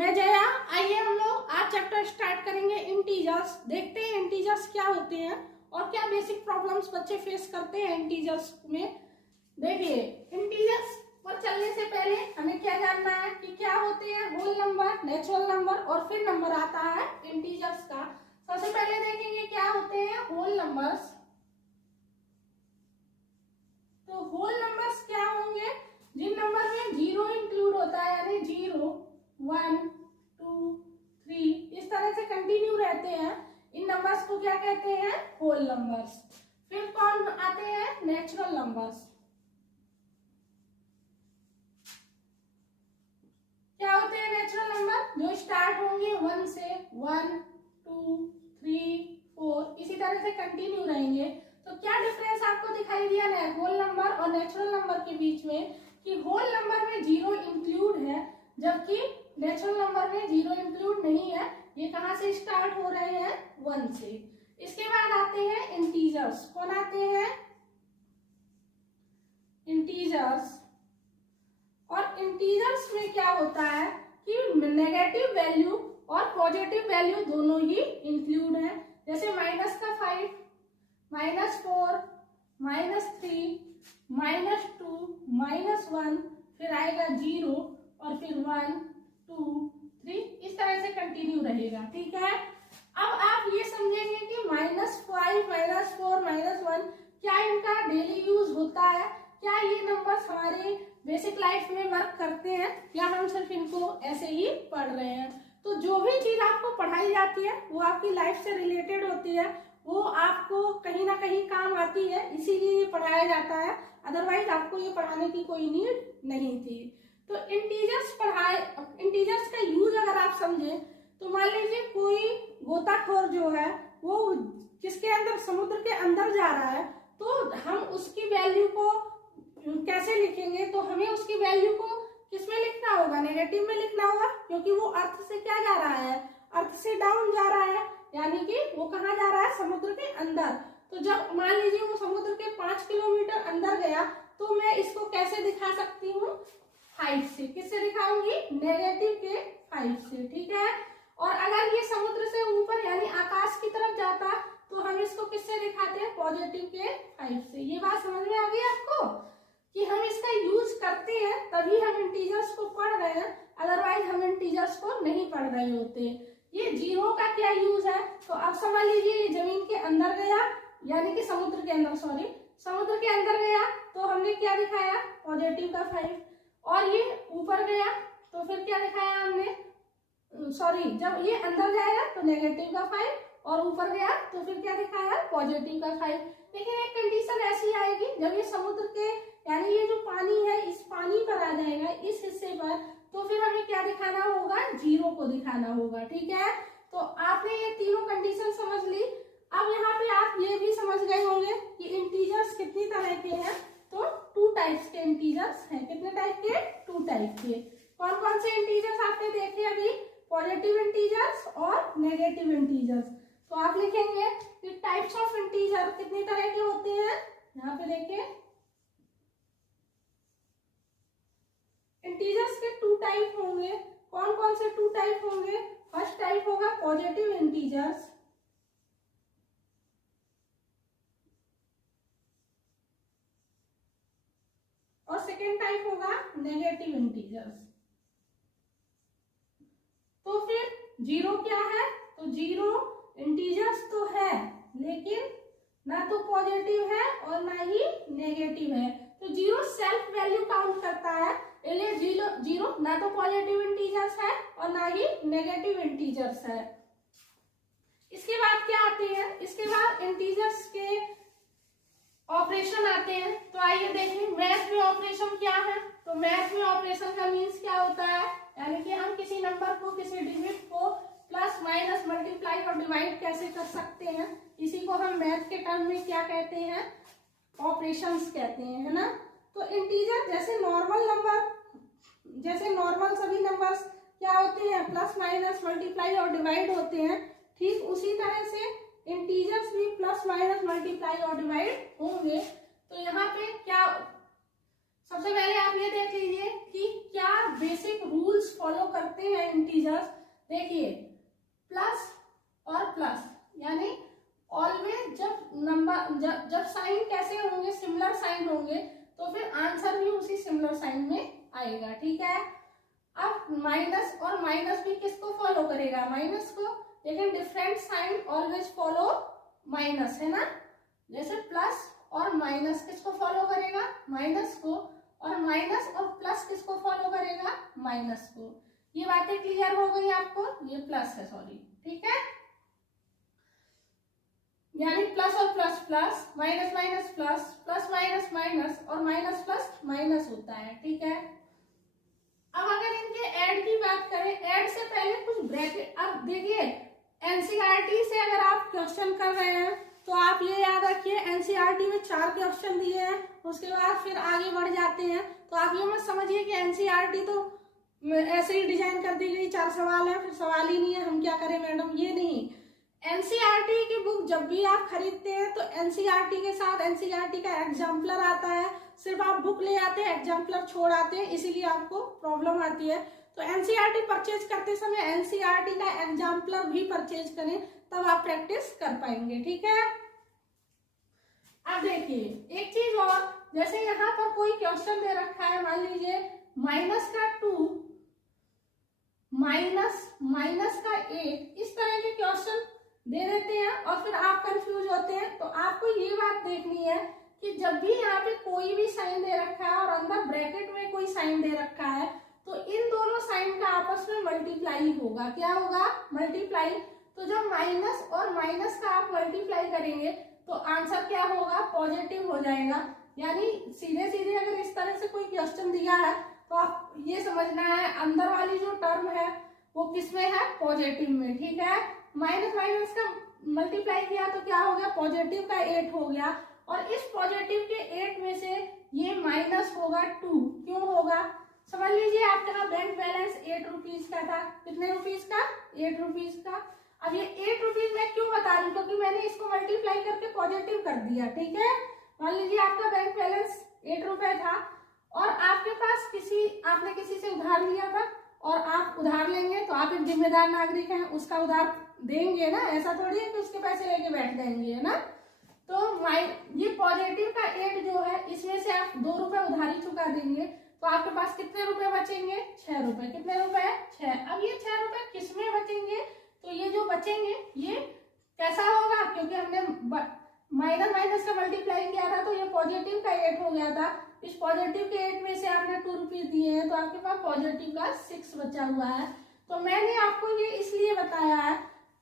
मैं जया। आइए हम लोग आज चैप्टर स्टार्ट करेंगे इंटीजर्स। देखते हैं इंटीजर्स क्या होते हैं और क्या बेसिक प्रॉब्लम्स बच्चे फेस करते हैं इंटीजर्स में। देखिए, इंटीजर्स पर चलने से पहले हमें क्या जानना है कि क्या होते हैं होल नंबर, नेचुरल नंबर और फिर नंबर आता है इंटीजर्स का। सबसे पहले देखेंगे क्या होते हैं होल नंबर्स। तो होल नंबर्स क्या होंगे? जिन नंबर में जीरो इंक्लूड होता है, यानी 0, 1, 2, 3 इस तरह से कंटिन्यू रहते हैं, इन नंबर्स को क्या कहते हैं? Whole numbers. फिर कौन आते हैं? Natural numbers. क्या होते हैं नेचुरल नंबर? जो स्टार्ट होंगे 1 से, 1, 2, 3, 4 इसी तरह से कंटिन्यू रहेंगे। तो क्या डिफरेंस आपको दिखाई दिया ना होल नंबर और नेचुरल नंबर के बीच में? कि होल नंबर में 0 इंक्लूड है, जबकि नेचुरल नंबर में 0 इंक्लूड नहीं है। ये कहां से स्टार्ट हो रहे हैं? 1 से। इसके बाद आते हैं इंटीजर्स। कौन आते हैं? इंटीजर्स। और इंटीजर्स में क्या होता है कि नेगेटिव वैल्यू और पॉजिटिव वैल्यू दोनों ही इंक्लूड है। जैसे -5, -4, -3, -2, -1, फिर आएगा 0 और फिर 1, 2, 3 इस तरह से कंटिन्यू रहेगा। ठीक है, अब आप ये समझेंगे कि -5, -4, -1 क्या इनका डेली यूज होता है? क्या ये नंबर्स हमारे बेसिक लाइफ में वर्क करते हैं या हम सिर्फ इनको ऐसे ही पढ़ रहे हैं? तो जो भी चीज आपको पढ़ाई जाती है वो आपकी लाइफ से रिलेटेड होती है, वो आपको कहीं ना कहीं काम आती है, इसीलिए ये पढ़ाया जाता है। अदरवाइज आपको ये पढ़ाने की कोई नीड नहीं थी। तो इंटीजर्स का यूज अगर आप समझें तो मान लीजिए कोई गोताखोर जो है वो किसके अंदर, समुद्र के अंदर जा रहा है, तो हम उसकी वैल्यू को कैसे लिखेंगे? तो हमें उसकी वैल्यू को किसमें लिखना होगा? नेगेटिव में लिखना होगा, क्योंकि वो अर्थ से क्या जा रहा है? अर्थ से डाउन जा रहा है, यानी कि वो कहाँ जा रहा है? समुद्र के अंदर। तो जब मान लीजिए वो समुद्र के 5 किलोमीटर अंदर गया, तो मैं इसको कैसे दिखा सकती हूँ? 5 से। किससे दिखाऊंगी? नेगेटिव के 5 से। ठीक है, और अगर ये समुद्र से ऊपर यानी आकाश की तरफ जाता तो हम इसको किससे दिखाते हैं? पॉजिटिव के 5 से। ये बात समझ में आ गई आपको कि हम इसका यूज करते हैं, तभी हम इंटीजर्स को पढ़ रहे हैं, अदरवाइज हम इंटीजर्स को नहीं पढ़ रहे होते। ये 0 का क्या यूज है? तो अब समझ लीजिए ये जमीन के अंदर गया, यानी कि समुद्र के अंदर, समुद्र के अंदर गया तो हमने क्या दिखाया? पॉजिटिव का 5। और ये ऊपर गया तो फिर क्या दिखाया हमने? जब ये अंदर जाएगा तो नेगेटिव का 5 और ऊपर गया तो फिर क्या दिखाया? पॉजिटिव का 5। लेकिन एक कंडीशन ऐसी आएगी, जब ये समुद्र के यानी ये जो पानी है इस पानी पर आ जाएगा, इस हिस्से पर, तो फिर हमें क्या दिखाना होगा? 0 को दिखाना होगा। ठीक है, तो आपने ये तीनों कंडीशन समझ ली। अब यहाँ पे आप ये भी समझ गए होंगे कि इंटीजर्स कितनी तरह के हैं। तो 2 टाइप्स के इंटीजर्स हैं। कितने टाइप के? 2 टाइप के। कौन कौन से इंटीजर्स आपने देखे अभी? पॉजिटिव इंटीजर्स और नेगेटिव इंटीजर्स। तो आप लिखेंगे कि टाइप्स ऑफ इंटीजर कितनी तरह के होते हैं। यहाँ पे देखिए, इंटीजर्स के 2 टाइप होंगे। कौन कौन से 2 टाइप होंगे? फर्स्ट टाइप होगा पॉजिटिव इंटीजर्स, और सेकेंड टाइप होगा नेगेटिव इंटीजर्स। तो फिर 0 क्या है? तो 0 इंटीजर्स तो है, लेकिन ना तो पॉजिटिव है और ना ही नेगेटिव है। तो 0 सेल्फ वैल्यू काउंट करता है, इसलिए 0 ना तो पॉजिटिव इंटीजर्स है और ना ही नेगेटिव इंटीजर्स है। इसके बाद क्या आते हैं? इसके बाद इंटीजर्स के ऑपरेशन आते हैं। तो आइए देखें मैथ में ऑपरेशन क्या है। तो मैथ में ऑपरेशन का मीन्स क्या होता है? यानी कि हम किसी नंबर को, किसी डिजिट को प्लस, माइनस, मल्टीप्लाई और डिवाइड कैसे कर सकते हैं, इसी को हम मैथ के टर्म में क्या कहते हैं? ऑपरेशंस कहते हैं, है ना। तो इंटीजर जैसे नॉर्मल सभी नंबर्स क्या होते हैं? प्लस, माइनस, मल्टीप्लाई और डिवाइड होते हैं। ठीक उसी तरह से इंटीजर्स भी प्लस, माइनस, मल्टीप्लाई और डिवाइड होंगे। तो यहाँ पे क्या, सबसे पहले आप ये देख लीजिए कि क्या बेसिक रूल्स फॉलो करते हैं इंटीजर इंटीजर्स, देखिए प्लस और प्लस यानी ऑलवेज जब नंबर जब साइन कैसे होंगे, सिमिलर साइन होंगे, तो फिर आंसर भी उसी सिमिलर साइन में आएगा। ठीक है, अब माइनस और माइनस भी किसको फॉलो करेगा, माइनस को, लेकिन different sign always follow minus, है ना। जैसे प्लस और माइनस किसको फॉलो करेगा, माइनस को, और माइनस और प्लस किसको फॉलो करेगा, माइनस को। ये बातें क्लियर हो गई आपको, ये प्लस है, सॉरी, ठीक है, यानी प्लस और plus plus, minus minus plus, plus minus minus, और माइनस प्लस माइनस होता है। ठीक है, अब अगर इनके ऐड की बात करें, ऐड से पहले कुछ ब्रैकेट, अब देखिए एनसीईआरटी से अगर आप क्वेश्चन कर रहे हैं तो आप ये याद रखिए, एनसीईआरटी में 4 क्वेश्चन दिए हैं, उसके बाद फिर आगे बढ़ जाते हैं। तो आप ये मत समझिए कि एनसीईआरटी तो ऐसे ही डिजाइन कर दी गई, 4 सवाल है फिर सवाल ही नहीं है, हम क्या करें मैडम, ये नहीं। एनसीईआरटी की बुक जब भी आप खरीदते हैं तो एनसीईआरटी के साथ एनसीईआरटी का एग्जाम्पलर आता है, सिर्फ आप बुक ले आते हैं, एग्जाम्पलर छोड़ आते हैं, इसीलिए आपको प्रॉब्लम आती है। तो एनसीईआरटी परचेज करते समय एनसीईआरटी का एग्जाम्पलर भी परचेज करें, तब आप प्रैक्टिस कर पाएंगे। ठीक है, अब देखिए एक चीज और, जैसे यहाँ पर कोई क्वेश्चन दे रखा है, मान लीजिए -2 माइनस का 8, इस तरह के क्वेश्चन दे देते हैं और फिर आप कंफ्यूज होते हैं। तो आपको ये बात देखनी है कि जब भी यहाँ पे कोई भी साइन दे रखा है और अंदर ब्रैकेट में कोई साइन दे रखा है, तो इन दोनों साइन का आपस में मल्टीप्लाई होगा। क्या होगा, मल्टीप्लाई। तो जब माइनस और माइनस का आप मल्टीप्लाई करेंगे तो आंसर क्या होगा, पॉजिटिव हो जाएगा। यानी सीधे सीधे अगर इस तरह से कोई क्वेश्चन दिया है तो आप ये समझना है अंदर वाली जो टर्म है वो किस में है, पॉजिटिव में। ठीक है, माइनस माइनस का मल्टीप्लाई किया तो क्या हो गया, पॉजिटिव का 8 हो गया, और इस पॉजिटिव के 8 में से ये माइनस होगा 2। क्यों होगा, समझ लीजिए आपका बैंक बैलेंस 8 रुपीज का था, कितने रुपीज का, 8 रुपीज का। अब ये 8 रुपीज मैं क्यों बता रही हूँ, क्योंकि मैंने इसको मल्टीप्लाई करके पॉजिटिव कर दिया। ठीक है, मान लीजिए आपका बैंक बैलेंस 8 रुपए था और आपके पास आपने किसी से उधार लिया था, और आप उधार लेंगे तो आप एक जिम्मेदार नागरिक हैं, उसका उधार देंगे ना, ऐसा थोड़ी है कि उसके पैसे लेके बैठ जाएंगे, है ना। तो ये पॉजिटिव का 8 जो है, इसमें से आप 2 रुपए उधारी चुका देंगे, तो आपके पास कितने रुपए बचेंगे, 6 रुपए। कितने रुपए, 6। अब ये 6 रुपए किस में बचेंगे, तो ये जो बचेंगे ये कैसा होगा, क्योंकि हमने माइनस माइनस का मल्टीप्लाई किया था तो ये पॉजिटिव का 8 हो गया था। इस पॉजिटिव के 8 में से आपने 2 रुपीज दिए हैं, तो आपके पास पॉजिटिव का 6 बचा हुआ है। तो मैंने आपको ये इसलिए बताया है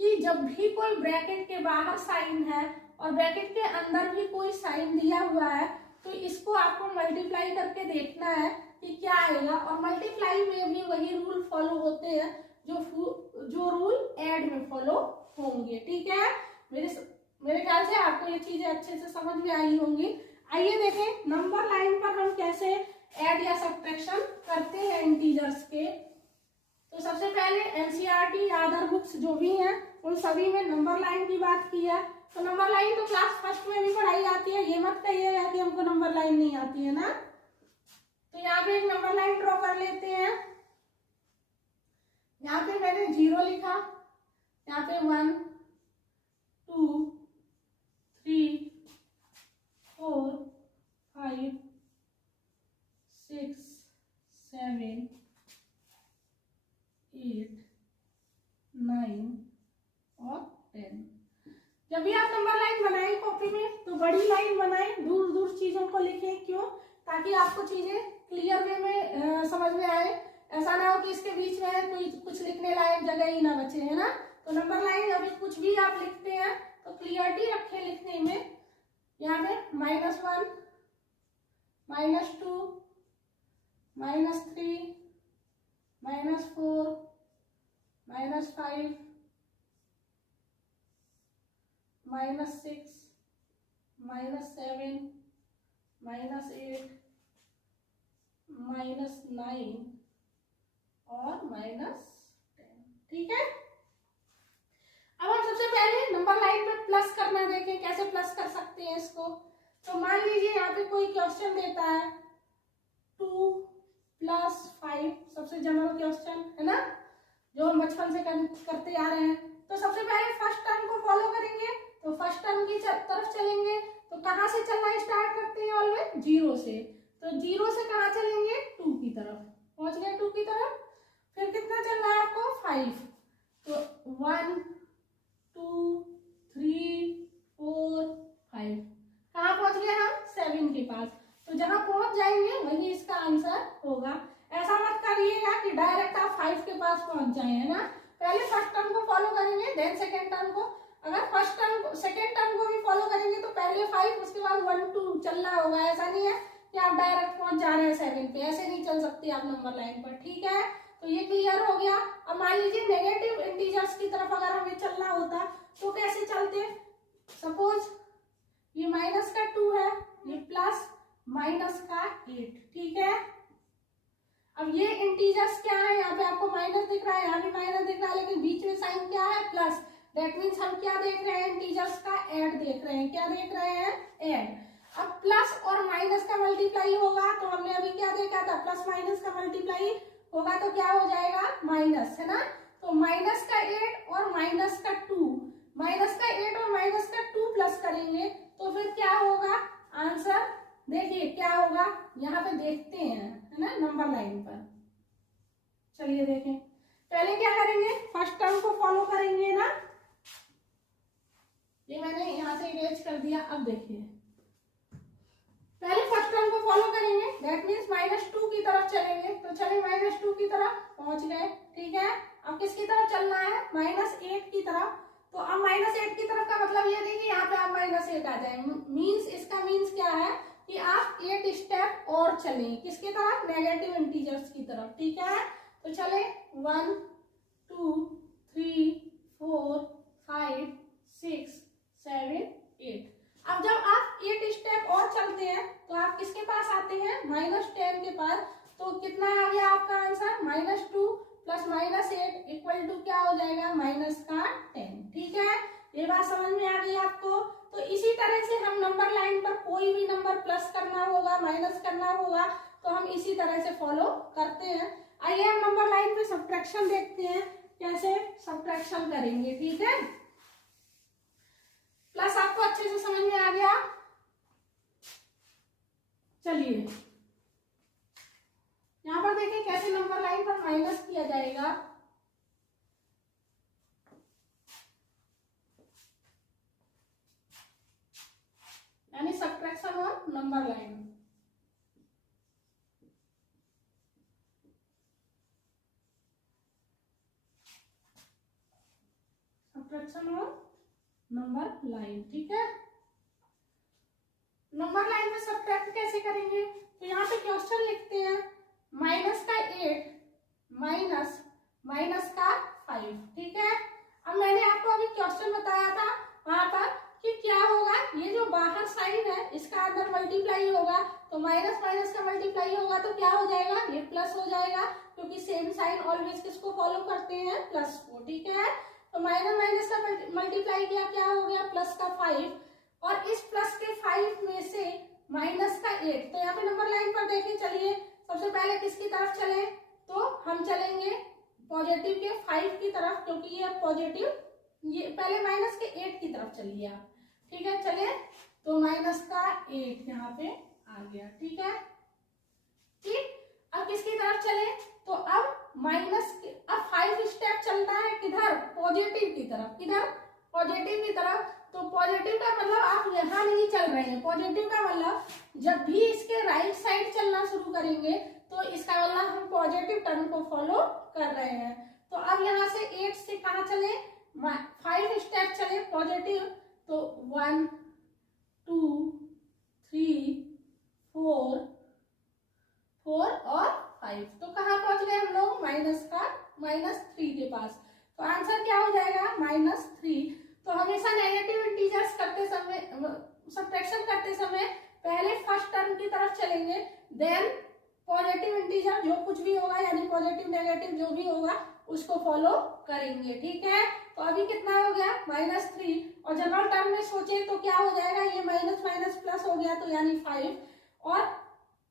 कि जब भी कोई ब्रैकेट के बाहर साइन है और ब्रैकेट के अंदर भी कोई साइन दिया हुआ है, तो इसको आपको मल्टीप्लाई करके देखना है कि क्या आएगा। और मल्टीप्लाई में भी वही रूल फॉलो होते हैं जो रूल ऐड में फॉलो होंगे। ठीक है, मेरे ख्याल से आपको ये चीजें अच्छे से समझ में आई होंगी। आइए देखें नंबर लाइन पर हम कैसे ऐड या सब्ट्रैक्शन करते हैं इंटीजर्स के। तो सबसे पहले एनसीईआरटी या अदर बुक्स जो भी हैं उन सभी में नंबर लाइन की बात की है। तो नंबर लाइन तो क्लास फर्स्ट में भी पढ़ाई जाती है, ये मत कहिएगा कि हमको नंबर लाइन नहीं आती है ना। तो यहाँ पे एक नंबर लाइन ड्रॉ कर लेते हैं। यहाँ पे मैंने 0 लिखा, यहाँ पे 1 2 3 4 5 6 7 8 9 और 10। जब भी आप नंबर लाइन बनाएं कॉपी में तो बड़ी लाइन बनाएं, दूर दूर चीजों को लिखें। क्यों, ताकि आपको चीजें क्लियर वे में समझ में आए। ऐसा ना हो कि इसके बीच में कोई कुछ लिखने लायक जगह ही ना बचे, है ना। तो नंबर लाइन अभी कुछ भी आप लिखते हैं तो क्लियरिटी रखें लिखने में। यहाँ पे -1 -2 -3 -4 -5 -6 -7 -8 -9 और -10। ठीक है, अब हम सबसे पहले नंबर लाइन पे प्लस करना देखें, कैसे प्लस कर सकते हैं इसको। तो मान लीजिए यहाँ पे कोई क्वेश्चन देता है 2 + 5, सबसे जनरल क्वेश्चन है ना। जो हम बचपन से करते आ रहे हैं। तो सबसे पहले फर्स्ट टर्म को फॉलो करेंगे, तो फर्स्ट टर्म की तरफ चलेंगे। तो कहाँ से चलना स्टार्ट करते हैं ऑलवेज? 0 से। तो 0 से कहाँ चलेंगे? 2 की तरफ। पहुंच गए 2 की तरफ। फिर कितना चलना है आपको? 5। तो 1 2 3 4 5। कहाँ पहुंच गए हम? 7 के पास। तो जहां पहुंच जाएंगे वही इसका आंसर होगा। ऐसा मत करिएगा कि डायरेक्ट आप 5 के पास पहुंच जाए, है ना। पहले फर्स्ट टर्म को फॉलो करेंगे, देन सेकेंड टर्म को। अगर फर्स्ट टर्म सेकेंड टर्म को भी फॉलो करेंगे तो पहले 5, उसके बाद 1 2 चलना होगा। ऐसा नहीं है कि आप डायरेक्ट पहुंच जा रहे हैं 7 पे, ऐसे नहीं चल सकते आप नंबर लाइन पर, ठीक है। तो ये क्लियर हो गया। अब मान लीजिए नेगेटिव इंटीजर्स की तरफ अगर हमें चलना होता तो कैसे चलते? सपोज ये माइनस का 2 है, ये प्लस माइनस का 8, ठीक है। अब ये इंटीजर्स क्या है? यहाँ पे आपको माइनस दिख रहा है, यहाँ भी माइनस दिख रहा है, लेकिन बीच में साइन क्या है? प्लस। दैट मीन्स हम क्या देख रहे हैं? इंटीजर्स का ऐड देख रहे हैं। क्या देख रहे हैं? ऐड। अब प्लस और माइनस का मल्टीप्लाई होगा, तो हमने अभी क्या देखा था? प्लस माइनस का मल्टीप्लाई होगा तो क्या हो जाएगा? माइनस, है ना। तो माइनस का 8 और माइनस का 2, माइनस का 8 और माइनस का 2 प्लस करेंगे तो फिर क्या होगा आंसर? देखिए क्या होगा, यहाँ पे देखते हैं, है ना, नंबर लाइन पर। चलिए देखें, पहले क्या करेंगे? फर्स्ट टर्म को फॉलो करेंगे ना। ये मैंने यहाँ से इरेज कर दिया। अब देखिए पहले फर्स्ट टर्म को फॉलो करेंगे, दैट मीन्स -2 की तरफ चलेंगे। तो चलिए -2 की तरफ पहुंच गए, ठीक है। अब किसकी तरफ चलना है? -8 की तरफ। तो अब -8 की तरफ का मतलब ये नहीं कि यहाँ पे आप -8 आ जाए। मीन्स इसका मीन्स क्या है कि आप 8 स्टेप और चलें। किसकी तरफ? नेगेटिव इंटीजर्स की तरफ, ठीक है। तो चले 1 2 3 4 5 6 7 8। अब जब आप 8 स्टेप और चलते हैं तो आप किसके पास आते हैं? -10 के पास। तो कितना आ गया आपका आंसर? -2 प्लस -8 इक्वल टू क्या हो जाएगा? -10, ठीक है। ये बात समझ में आ गई आपको। तो इसी तरह से हम नंबर लाइन पर कोई भी नंबर प्लस करना होगा, माइनस करना होगा, तो हम इसी तरह से फॉलो करते हैं। आइए हम नंबर लाइन पे सब्ट्रैक्शन देखते हैं, कैसे सब्ट्रैक्शन करेंगे, ठीक है। प्लस आपको अच्छे से समझ में आ गया। चलिए यहां पर देखिए कैसे नंबर लाइन पर माइनस किया जाएगा। यानी subtraction on number line. Subtraction on number line, ठीक है। नंबर लाइन में सब्ट्रैक्ट कैसे करेंगे? तो यहाँ पे क्वेश्चन लिखते हैं -8 माइनस का 5, ठीक है। अब मैंने आपको अभी क्वेश्चन बताया था वहां पर कि क्या होगा, ये जो बाहर साइन है इसका अंदर मल्टीप्लाई होगा, तो माइनस माइनस का मल्टीप्लाई होगा तो क्या हो जाएगा? ये प्लस हो जाएगा, क्योंकि सेम साइन ऑलवेज किसको फॉलो करते हैं? प्लस को, ठीक है। तो माइनस माइनस का मल्टीप्लाई किया, क्या हो गया? प्लस का 5, और इस प्लस के 5 में से माइनस का 8। तो यहाँ पे नंबर लाइन पर देखें, चलिए सबसे पहले किसकी तरफ चले? तो हम चलेंगे पॉजिटिव के 5 की तरफ, क्योंकि ये पॉजिटिव, ये पहले माइनस के 8 की तरफ चलिए आप, ठीक है। चले तो माइनस का 8 यहाँ पे आ गया, ठीक है। ठीक, अब किसकी तरफ चले? तो अब अब 5 स्टेप चलना है किधर? पॉजिटिव की तरफ। किधर? पॉजिटिव की तरफ। तो पॉजिटिव का मतलब आप यहाँ नहीं चल रहे हैं। पॉजिटिव का मतलब जब भी इसके राइट साइड चलना शुरू करेंगे तो इसका मतलब हम पॉजिटिव टर्म को फॉलो कर रहे हैं। तो अब यहाँ से 8 से कहाँ चले? 5 स्टेप चले पॉजिटिव। तो 1 2 3 4 और 5। तो कहाँ पहुंच गए हम लोग? -3 के पास। तो आंसर क्या हो जाएगा? -3। तो हमेशा नेगेटिव इंटीजर्स करते समय, सब्ट्रैक्शन करते समय पहले फर्स्ट टर्म की तरफ चलेंगे, देन पॉजिटिव इंटीजर जो कुछ भी होगा, यानी पॉजिटिव नेगेटिव जो भी होगा उसको फॉलो करेंगे, ठीक है। तो अभी कितना हो गया? -3। और जनरल टर्म में सोचे तो क्या हो जाएगा? ये माइनस माइनस प्लस हो गया, तो यानी 5। और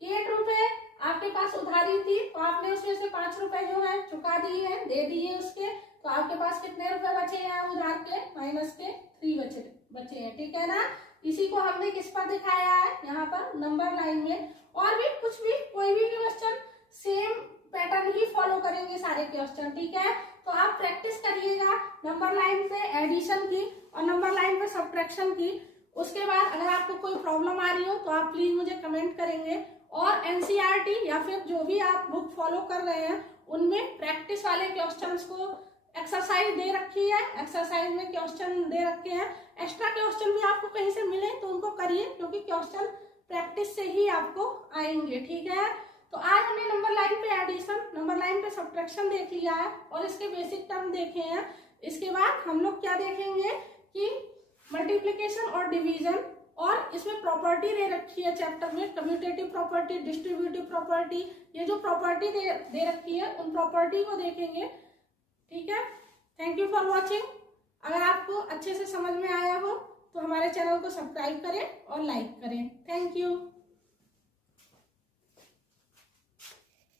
8 रुपए आपके पास उधारी थी तो आपने उसमें से 5 रुपए जो है चुका दिए हैं, दे दिए उसके, तो आपके पास कितने रुपए बचे हैं उधार के? माइनस के 3 बचे हैं, ठीक है ना। इसी को हमने किस पर दिखाया है? यहाँ पर नंबर लाइन में। और भी कुछ भी, कोई भी क्वेश्चन सेम पैटर्न ही फॉलो करेंगे सारे क्वेश्चन, ठीक है। तो आप प्रैक्टिस करिएगा नंबर लाइन पे एडिशन की और नंबर लाइन पे सब्ट्रैक्शन की। उसके बाद अगर आपको कोई प्रॉब्लम आ रही हो तो आप प्लीज मुझे कमेंट करेंगे। और एनसीईआरटी या फिर जो भी आप बुक फॉलो कर रहे हैं उनमें प्रैक्टिस वाले क्वेश्चंस को एक्सरसाइज दे रखी है, एक्सरसाइज में क्वेश्चन दे रखे हैं। एक्स्ट्रा क्वेश्चन भी आपको कहीं से मिले तो उनको करिए, क्योंकि क्वेश्चन प्रैक्टिस से ही आपको आएंगे, ठीक है। तो आज हमने नंबर लाइन पे एडिशन, नंबर लाइन पे सब्ट्रैक्शन देख लिया है और इसके बेसिक टर्म देखे हैं। इसके बाद हम लोग क्या देखेंगे कि मल्टीप्लिकेशन और डिवीजन, और इसमें प्रॉपर्टी दे रखी है चैप्टर में, कम्यूटेटिव प्रॉपर्टी, डिस्ट्रीब्यूटिव प्रॉपर्टी, ये जो प्रॉपर्टी दे रखी है उन प्रॉपर्टी को देखेंगे, ठीक है। Thank you for watching. अगर आपको अच्छे से समझ में आया हो तो हमारे चैनल को सब्सक्राइब करें और लाइक करें।